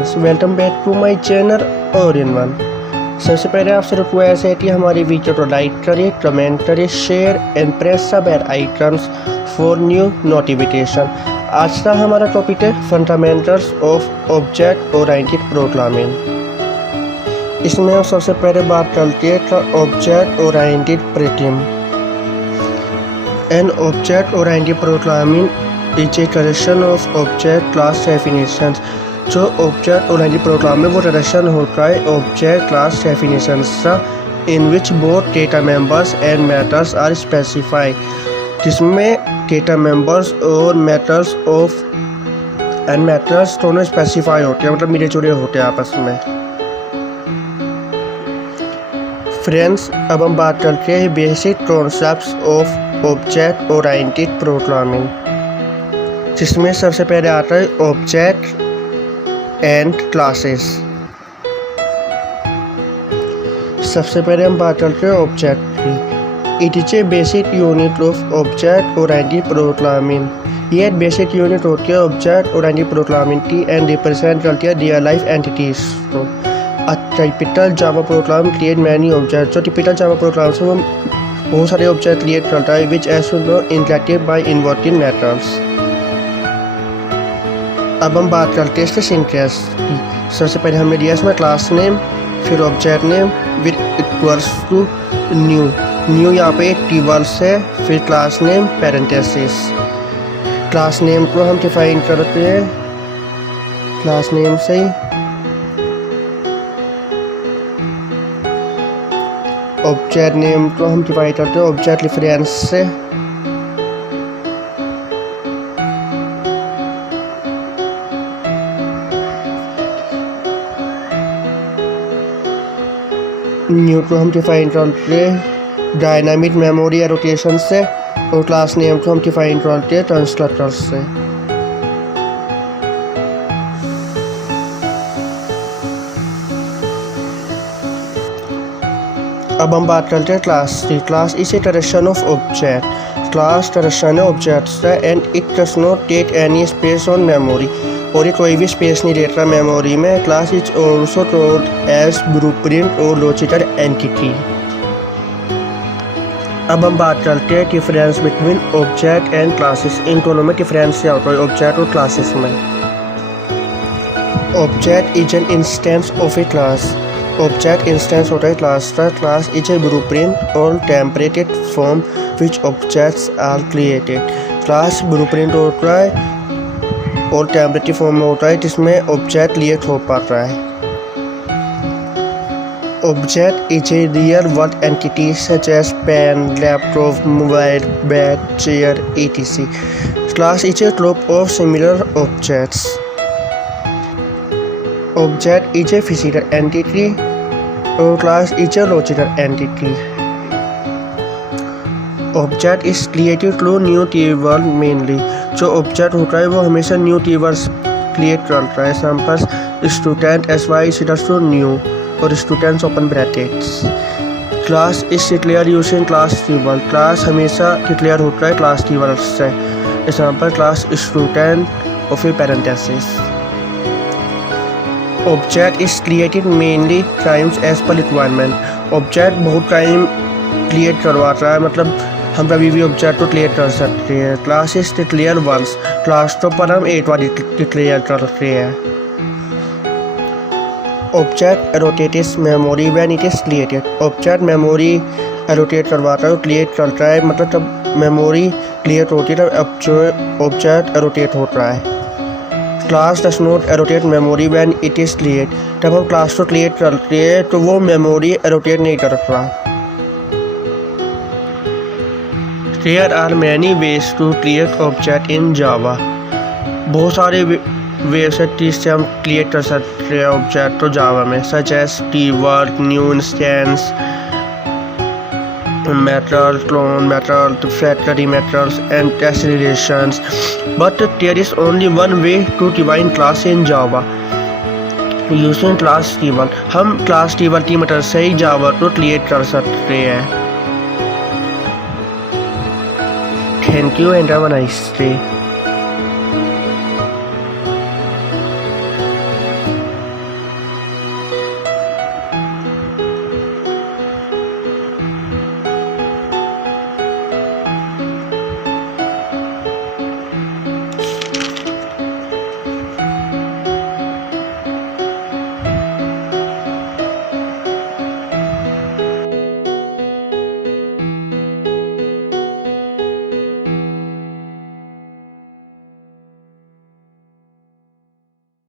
Friends, welcome back to my channel और in one. सबसे पहले आपसे रिक्वेस्ट है कि हमारी वीडियो को लाइक करें, कमेंट करें, share and press the bell icons for new notification. आज का हमारा टॉपिक है fundamentals of object oriented programming. इसमें हम सबसे पहले बात करते हैं object oriented programming. An object oriented programming is a collection of object class definitions. जो ऑब्जेक्ट ओरिएंटेड प्रोग्राम में वो कलेक्शन होता है ऑब्जेक्ट क्लास डेफिनेशंस का, in which both data members and methods are specified, जिसमें डेटा मेंबर्स और methods दोनों specify होते हैं, मतलब मिले जुले होते हैं आपस में। फ्रेंड्स, अब हम बात करते हैं basic concepts of object oriented programming, जिसमें सबसे पहले आता है ऑब्जेक्ट एंड क्लासेस। सबसे पहले हम बात करते हैं ऑब्जेक्ट की। It is a basic unit of object oriented programming. ये बेसिक यूनिट होती है ऑब्जेक्ट ओरिएंटेड प्रोग्रामिंग की एंड रिप्रेजेंट करती है रियल लाइफ एंटिटीज को। A typical Java program create many object. जो टिपिकल जावा प्रोग्राम से वो बहुत सारे ऑब्जेक्ट क्रिएट करता है which as no interactive by inverting methods. अब हम बात करते हैं इसके सिंटैक्स की। सबसे पहले हमने दिया इसमें क्लास नेम, फिर object name with equals to new यहाँ पे कीवर्ड्स है, फिर class name parenthesis. Class name को हम डिफाइन करते हैं क्लास नेम से ही। ऑब्जेक्ट नेम को हम डिफाइन करते हैं ऑब्जेक्ट रेफरेंस से। न्यू को हम डिफाइन करते हैं डायनामिक मेमोरी एलोकेशन से, और क्लास नेम को हम डिफाइन करते हैं कंस्ट्रक्टर से। अब हम बात करते हैं क्लास की। Class is a collection of object. Class collection है ऑब्जेक्ट्स का and it does not take any space on memory, और ये कोई भी स्पेस नहीं लेता मेमोरी में। Class is also called as blueprint और लॉजिकल एंटिटी। अब हम बात करते हैं difference between object and classes. इन दोनों में डिफरेंस क्या होता है ऑब्जेक्ट और क्लासेस में। Object is an instance of a class. Object instance होता है क्लास का। क्लास इज ए ब्लूप्रिंट और templated form which objects are created. Class blueprint होता है और टेम्परेटिव फॉर्म में होता है जिसमें ऑब्जेक्ट क्रिएट हो पाता है। Object is a real world entity such as pen, laptop, mobile, bed, chair etc. Class is a group of similar objects. Object is a physical entity और class is a logical entity. Object is created through new keyword mainly. जो object होता है वो हमेशा new keywords create करता है। Examples student SY equals to new और students open brackets. Class is declare using class keyword. Class हमेशा declare होता है क्लास कीवर्ड से। एग्जांपल क्लास स्टूडेंट और फिर parenthesis. Object is created mainly times as per requirement. Object बहुत time create करवाता है, मतलब हम कभी भी ऑब्जेक्ट को क्रिएट कर सकते हैं। Class is declare once. Class तो पर हम एक बार डिक्लेयर करते हैं। Object allocates memory when it is created. Object memory allocate करवाता है और क्रिएट करता है, मतलब जब मेमोरी क्रिएट होती है तब ऑब्जेक्ट एलोकेट होता है। Class does not allocate memory when it is create. जब हम क्लास को क्रिएट करते हैं तो वो मेमोरी एलोकेट नहीं करता। There are many ways to create object in Java. बहुत सारे वेज है जिससे हम क्रिएट कर सकते हैं ऑब्जेक्ट तो जावा में, such as keyword, new instance, method, clone method, factory methods and test relations. But there is only one way to define class in Java using class keyword. हम class keyword की मदद से ही जावा को create कर सकते हैं। Thank you and have a nice day.